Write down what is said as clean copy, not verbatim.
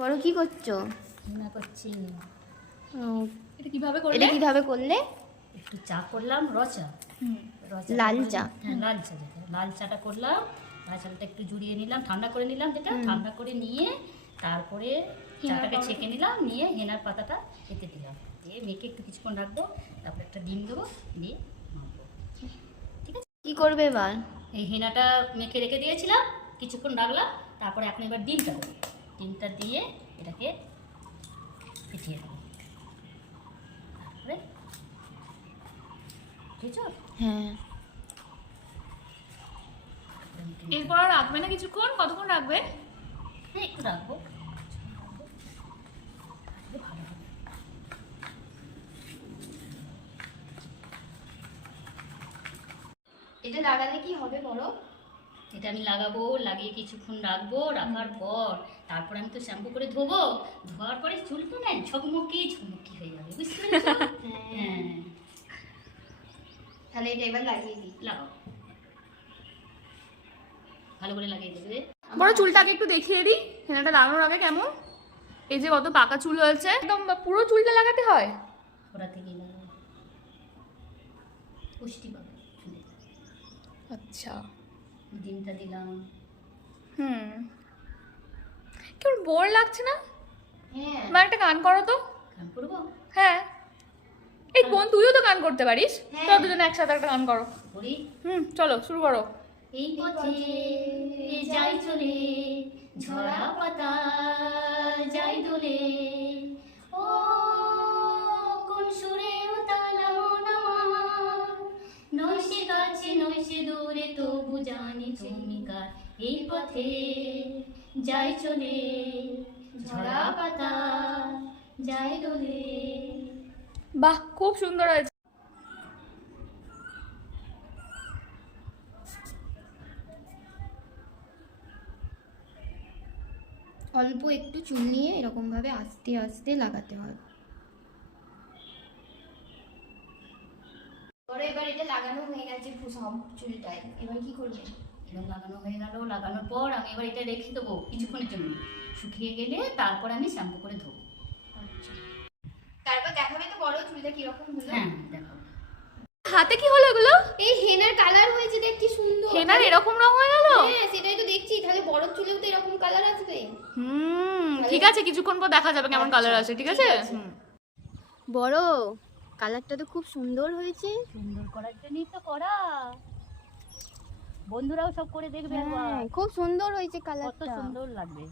বড় কি করছো? না করছি। এটা কিভাবে করলে? একটু চা করলাম, রচা। লাল চা। হ্যাঁ, লাল চা যেটা, লাল চাটা করলাম। লাল চাটা একটু জুড়িয়ে নিলাম, ঠান্ডা করে নিলাম, যেটা ঠান্ডা করে নিয়ে তারপরে চাটাকে ছেঁকে নিলাম, নিয়ে হেনার পাতাটা এতে দিলাম, দিয়ে মেখে একটু কিছুক্ষণ রাখবো, তারপরে একটা ডিম দেবো, দিয়ে মাখবো। ঠিক আছে, কি করবে এবার? এই হেনাটা মেখে রেখে দিয়েছিলাম, কিছুক্ষণ রাখলাম, তারপরে এখন এবার ডিমটা দেবো। ডিমটা দিয়ে এটাকে পিঠিয়ে দেবো। তারপরে ঠিক আছে। হ্যাঁ, এরপর আর রাখবে না কিছুক্ষণ? কতক্ষণ রাখবে? হ্যাঁ, একটু রাখবো, ভালো হবে। এটা লাগালে কি হবে বড়? এটা আমি লাগাবো, লাগিয়ে কিছুক্ষণ রাখবো, রাখার পর তারপর আমি তো শ্যাম্পু করে ধোবো, ধোয়ার পরে চুলটা না ঝকমকি ঝকমকি হয়ে যাবে, বুঝতে পেরেছো? হ্যাঁ, তাহলে এটা এবার লাগিয়ে দিই। লাগাও, ভালো করে লাগিয়ে দেবে। বড় চুলটাকে একটু দেখিয়ে দিই, হেনাটা লাগানোর আগে কেমন। এই যে কত পাকা চুল হয়েছে, একদম পুরো চুলটা লাগাতে হয়? ওরা থেকে লাগাও, পুষ্টি পাবে চুলে। আচ্ছা, ডিমটা দিলাম। কেমন বোর লাগছে না? হ্যাঁ, মা একটা গান করো তো। গান করবো? হ্যাঁ, এই বোন তুইও তো গান করতে পারিস, হ্যাঁ। চল দুজনে একসাথে একটা গান করো। করি। চলো শুরু করো। এই পথে যাই চলে, ঝরা পাতা যাই দোলে, ও কোন সুরে উতালা মন আমার, নয় সে কাছে নয় সে দূরে, তবু জানি তুমি কার। এই পথে যাই চলে, ঝরা পাতা যাই দোলে। বাহ, খুব সুন্দর হয়েছে। অল্প একটু চুল নিয়ে এরকম ভাবে আস্তে আস্তে লাগাতে হয়। পরে এবার এটা লাগানো হয়ে গেছে সব চুলটায়, এবার কি করবে? এবার লাগানো হয়ে গেল, লাগানোর পর আমি এবার এটা রেখে দেবো কিছুক্ষণের জন্য, শুকিয়ে গেলে তারপর আমি শ্যাম্পু করে ধোবো। আচ্ছা, তারপর দেখাবে তো বড় চুলটা কিরকম হলো। হ্যাঁ, দেখো। হাতে কি হলো এগুলো? এই হেনার কালার হয়েছে, দেখ কি সুন্দর। হেনার এরকম রং হয়ে গেল? হ্যাঁ, সেটাই তো দেখছি, তাহলে বড় চুলেও তো এরকম কালার আসবে। ঠিক আছে, কিছুক্ষণ পর দেখা যাবে কেমন কালার আছে, ঠিক আছে? বড় কালারটা তো খুব সুন্দর হয়েছে। সুন্দর করার জন্যই তো করা, বন্ধুরাও সব করে দেখবে, হ্যাঁ, খুব সুন্দর হয়েছে কত কালারটা। সুন্দর লাগবে।